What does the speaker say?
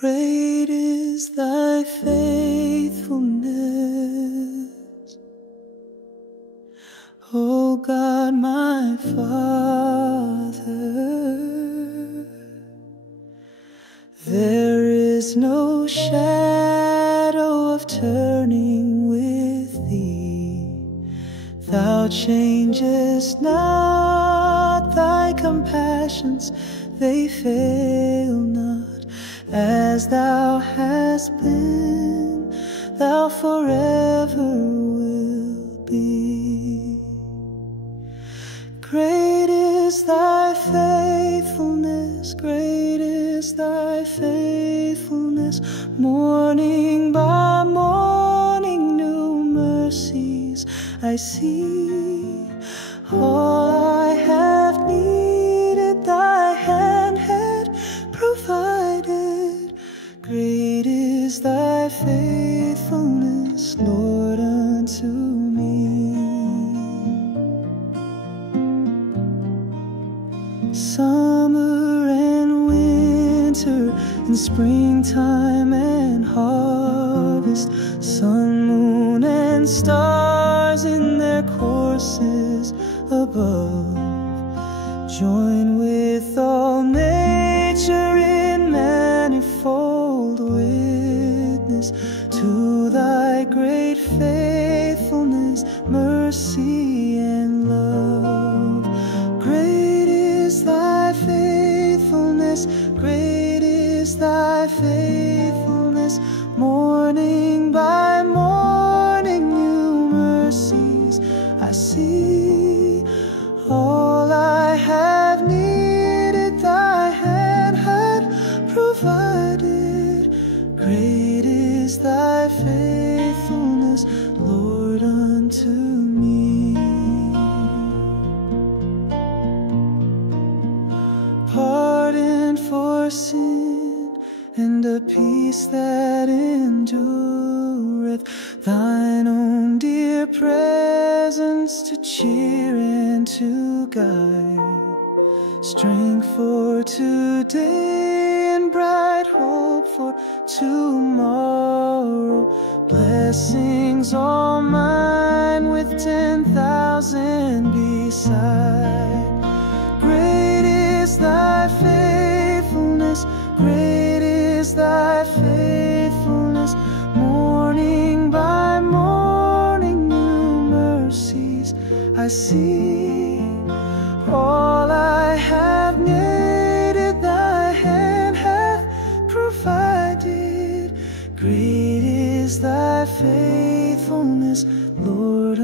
Great is thy faithfulness, O God my Father. There is no shadow of turning with thee. Thou changest not, thy compassions, they fail not. As thou hast been, thou forever wilt be. Great is thy faithfulness, great is thy faithfulness. Morning by morning new mercies I see. All I have needed thy hand had provided. Great is thy faithfulness, Lord, unto me. Summer and winter and springtime and harvest, sun, moon, and stars in their courses above, join with all nature in manifold witness to thy great faithfulness, mercy, and love. Great is thy faithfulness, great is thy faithfulness. Morning by morning new mercies I see. All I have needed thy hand had provided. Great is thy faithfulness, Lord, unto me. Pardon for sin and a peace that endureth, thine own dear presence to cheer and to guide, strength for today and bright hope for tomorrow, blessings all mine with 10,000 beside. Great is thy faithfulness, great is thy faithfulness. Morning by morning new mercies I see. All I have needed thy hand hath provided. Great is thy faithfulness, Lord,